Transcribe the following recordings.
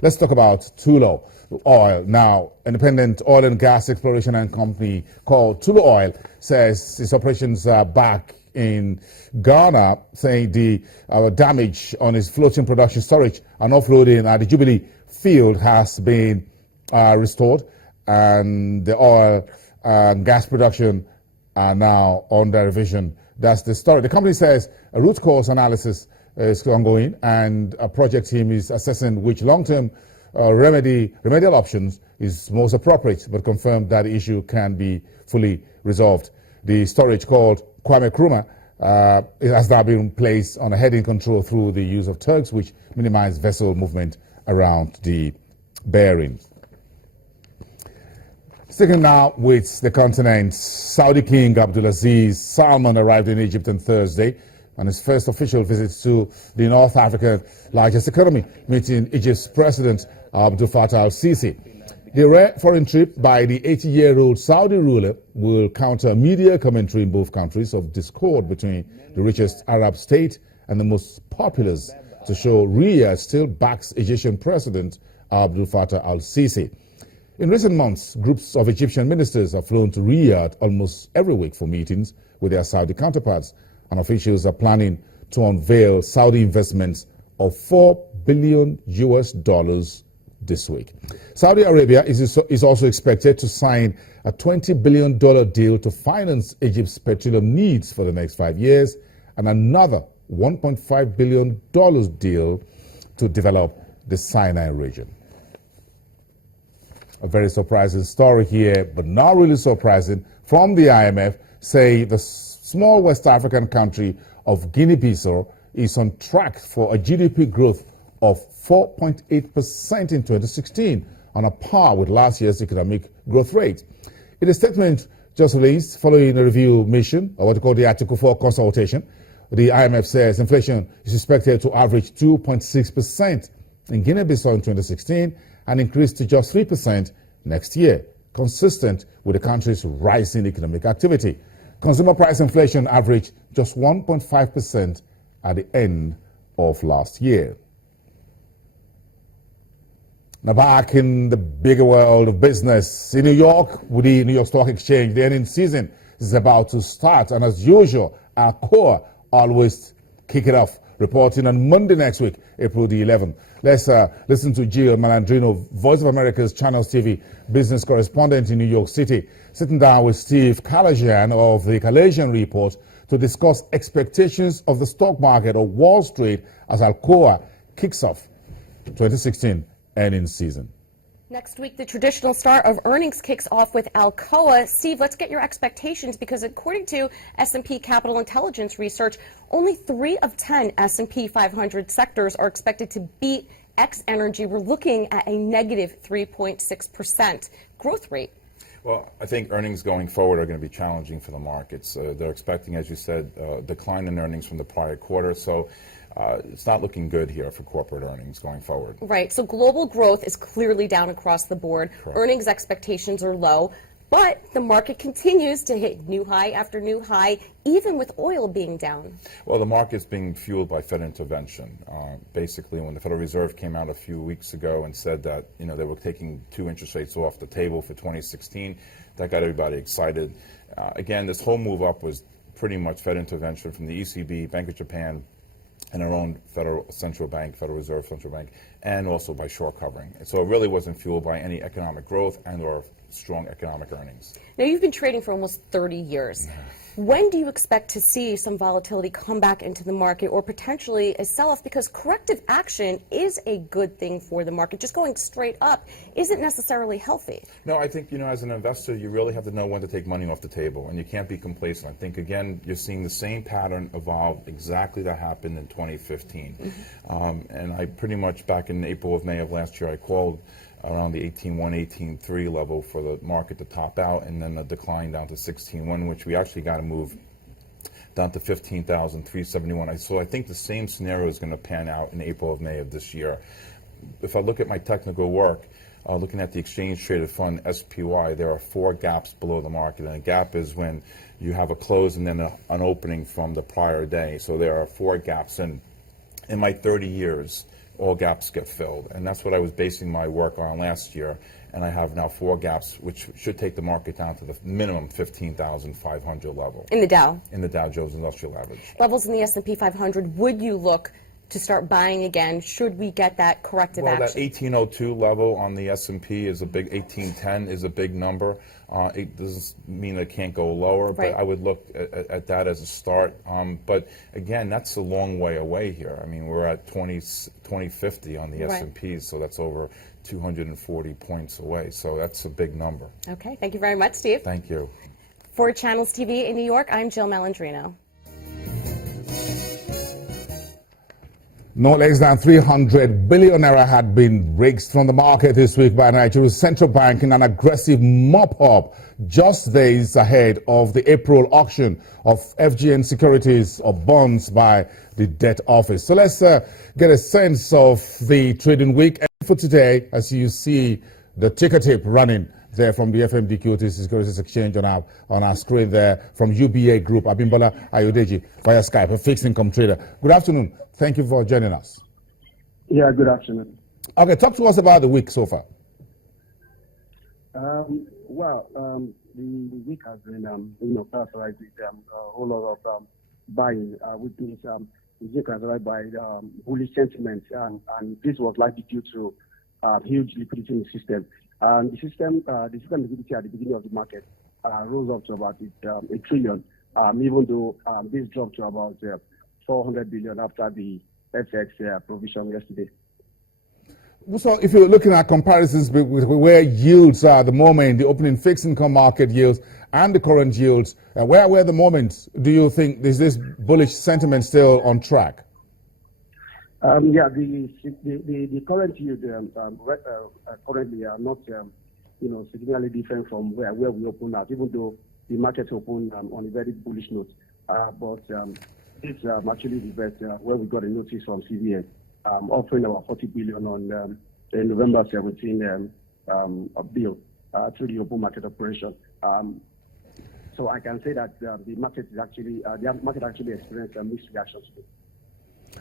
Let's talk about Tullow Oil. Now, independent oil and gas exploration and company called Tullow Oil says its operations are back in Ghana, saying the damage on its floating production storage and offloading at the Jubilee field has been restored, and the oil and gas production are now under revision. That's the story. The company says a root cause analysis is ongoing, and a project team is assessing which long-term remedial options is most appropriate, but confirmed that the issue can be fully resolved. The storage, called Kwame Nkrumah, has now been placed on a heading control through the use of tugs, which minimize vessel movement around the bearing. Sticking now with the continent, Saudi King Abdulaziz Salman arrived in Egypt on Thursday on his first official visit to the North Africa's largest economy, meeting Egypt's President Abdel Fattah al-Sisi. The rare foreign trip by the 80-year-old Saudi ruler will counter media commentary in both countries of discord between the richest Arab state and the most populous, to show Riyadh still backs Egyptian President Abdel Fattah al-Sisi. In recent months, groups of Egyptian ministers have flown to Riyadh almost every week for meetings with their Saudi counterparts, and officials are planning to unveil Saudi investments of $4 billion this week. Saudi Arabia is also expected to sign a $20 billion deal to finance Egypt's petroleum needs for the next 5 years, and another $1.5 billion deal to develop the Sinai region. A very surprising story here, but not really surprising, from the IMF, say the small West African country of Guinea-Bissau is on track for a GDP growth of 4.8% in 2016, on a par with last year's economic growth rate. In a statement just released following a review mission, or what they call the Article 4 consultation, the IMF says inflation is expected to average 2.6% in Guinea-Bissau in 2016 and increase to just 3% next year, consistent with the country's rising economic activity. Consumer price inflation averaged just 1.5% at the end of last year. Now back in the bigger world of business, in New York, with the New York Stock Exchange, the earnings season is about to start, and as usual, our core always kick it off, reporting on Monday next week, April the 11th. Let's listen to Jill Malandrino, Voice of America's Channels TV business correspondent in New York City, sitting down with Steve Kalajian of the Kalajian Report to discuss expectations of the stock market or Wall Street as Alcoa kicks off 2016 earnings season. Next week, the traditional start of earnings kicks off with Alcoa. Steve, let's get your expectations, because according to S&P Capital Intelligence Research, only 3 of 10 S&P 500 sectors are expected to beat X-Energy. We're looking at a negative 3.6% growth rate. Well, I think earnings going forward are going to be challenging for the markets. They're expecting, as you said, a decline in earnings from the prior quarter. So it's not looking good here for corporate earnings going forward. Right. So global growth is clearly down across the board. Correct. Earnings expectations are low, but the market continues to hit new high after new high, even with oil being down. Well, the market's being fueled by Fed intervention. Basically, when the Federal Reserve came out a few weeks ago and said that, you know, they were taking 2 interest rates off the table for 2016, that got everybody excited. Again, this whole move up was pretty much Fed intervention from the ECB, Bank of Japan, and our own Federal Central Bank, Federal Reserve Central Bank, and also by short covering. And so it really wasn't fueled by any economic growth and or strong economic earnings. Now, you've been trading for almost 30 years. When do you expect to see some volatility come back into the market, or potentially a sell-off? Because corrective action is a good thing for the market. Just going straight up isn't necessarily healthy. No, I think, you know, as an investor, you really have to know when to take money off the table, and you can't be complacent. I think, again, you're seeing the same pattern evolve exactly that happened in 2015. And I pretty much, back in April of May of last year, I called around the 18.1, 18.3 level for the market to top out, and then a decline down to 16.1, which we actually got to move down to 15,371. So I think the same scenario is going to pan out in April of May of this year. If I look at my technical work, looking at the exchange traded fund SPY, there are 4 gaps below the market, and a gap is when you have a close and then an opening from the prior day. So there are 4 gaps, and in my 30 years all gaps get filled. And that's what I was basing my work on last year. And I have now 4 gaps, which should take the market down to the minimum 15,500 level. In the Dow? In the Dow Jones Industrial Average. Levels in the S&P 500, would you look to start buying again should we get that corrective Well, that action? 1802 level on the S&P is a big, 1810 is a big number. It doesn't mean it can't go lower, Right. but I would look at that as a start. But again, that's a long way away here. I mean, we're at 2050 on the Right. S&P, so that's over 240 points away. So that's a big number. Okay, thank you very much, Steve. Thank you. For Channels TV in New York, I'm Jill Malandrino. No less than 300 billion naira had been raised from the market this week by Nigeria's central bank in an aggressive mop-up just days ahead of the April auction of FGN securities or bonds by the debt office. So let's get a sense of the trading week. And for today, as you see the ticker tape running there from the FMDQ Securities Exchange on our screen there from UBA Group, Abimbola Ayodeji via Skype, a fixed income trader. Good afternoon. Thank you for joining us. Yeah, good afternoon. Okay, talk to us about the week so far. The week has been, characterized with a whole lot of buying, which means it's been characterized by bullish sentiments, and this was likely due to huge liquidity in the system. And the system liquidity at the beginning of the market rose up to about a trillion, even though this dropped to about 400 billion after the FX provision yesterday. So if you're looking at comparisons with where yields are at the moment, the opening fixed income market yields and the current yields, where at the moment do you think is this bullish sentiment still on track? The current yield currently are not significantly different from where we open at, even though the market opened on a very bullish note. It's actually reversed where we got a notice from CBN offering about 40 billion on the November 17 a bill through the open market operation. So I can say that the market actually experienced mixed reactions.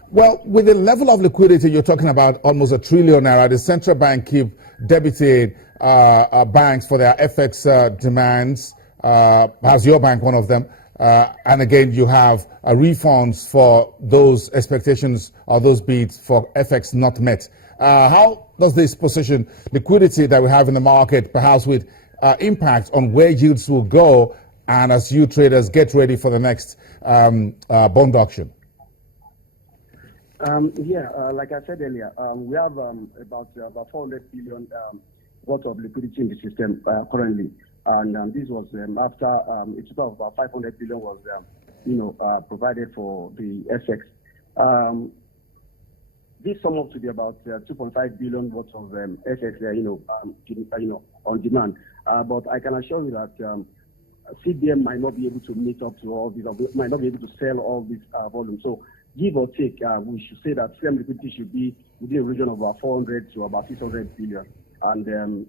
Well, with the level of liquidity, you're talking about almost $1 trillion naira. The central bank keep debiting banks for their FX demands. Has your bank one of them? And again, you have refunds for those expectations or those bids for FX not met. How does this position liquidity that we have in the market, perhaps with impact on where yields will go, and as you traders get ready for the next bond auction? Like I said earlier, we have about 400 billion worth of liquidity in the system currently. And this was after a total of about 500 billion was, provided for the FX. This sum up to be about 2.5 billion worth of FX, on demand. But I can assure you that CBN might not be able to meet up to all these, might not be able to sell all this volume. So give or take, we should say that CM liquidity should be within a region of about 400 to about 600 billion. And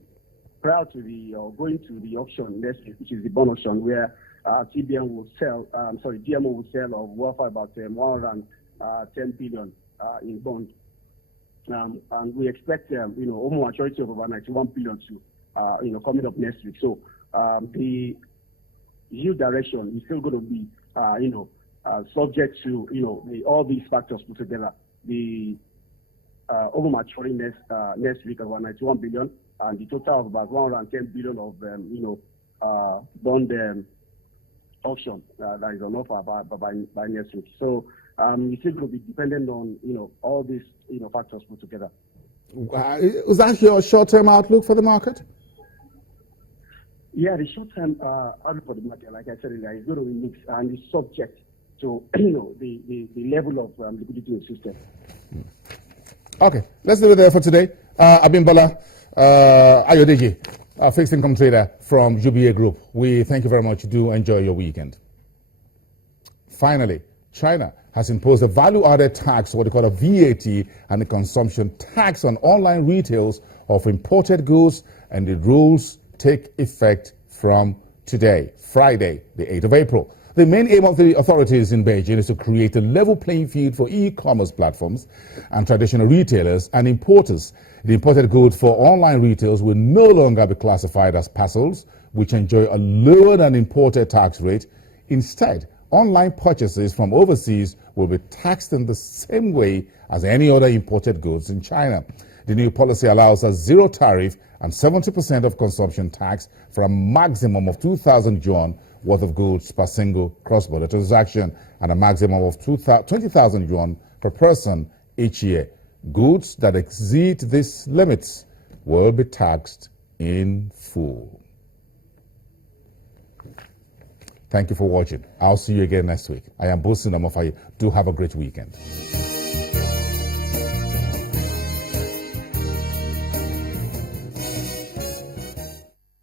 prior to the going to the auction next week, which is the bond auction, where CBN will sell, GMO will sell of worth about 110 billion in bonds. And we expect, almost maturity of about 91 billion to, coming up next week. So the yield direction is still going to be, subject to, all these factors put together. The over maturing next week about 91 billion. And the total of about 110 billion of, bond auction that is on offer by next week. So it's going to be dependent on, all these, factors put together. Is that your short-term outlook for the market? Yeah, the short-term outlook for the market, like I said earlier, is going to be mixed and is subject to, the level of liquidity in the system. Okay, let's leave it there for today. Abimbola Ayodeji, a fixed income trader from UBA Group. We thank you very much. Do enjoy your weekend. Finally, China has imposed a value-added tax, what they call a VAT, and a consumption tax on online retails of imported goods, and the rules take effect from today, Friday, the 8th of April. The main aim of the authorities in Beijing is to create a level playing field for e-commerce platforms and traditional retailers and importers. The imported goods for online retailers will no longer be classified as parcels, which enjoy a lower than imported tax rate. Instead, online purchases from overseas will be taxed in the same way as any other imported goods in China. The new policy allows a zero tariff and 70% of consumption tax for a maximum of 2,000 yuan worth of goods per single cross-border transaction and a maximum of 20,000 yuan per person each year. Goods that exceed these limits will be taxed in full. Thank you for watching. I'll see you again next week. I am Bosun Amofaye. Do have a great weekend.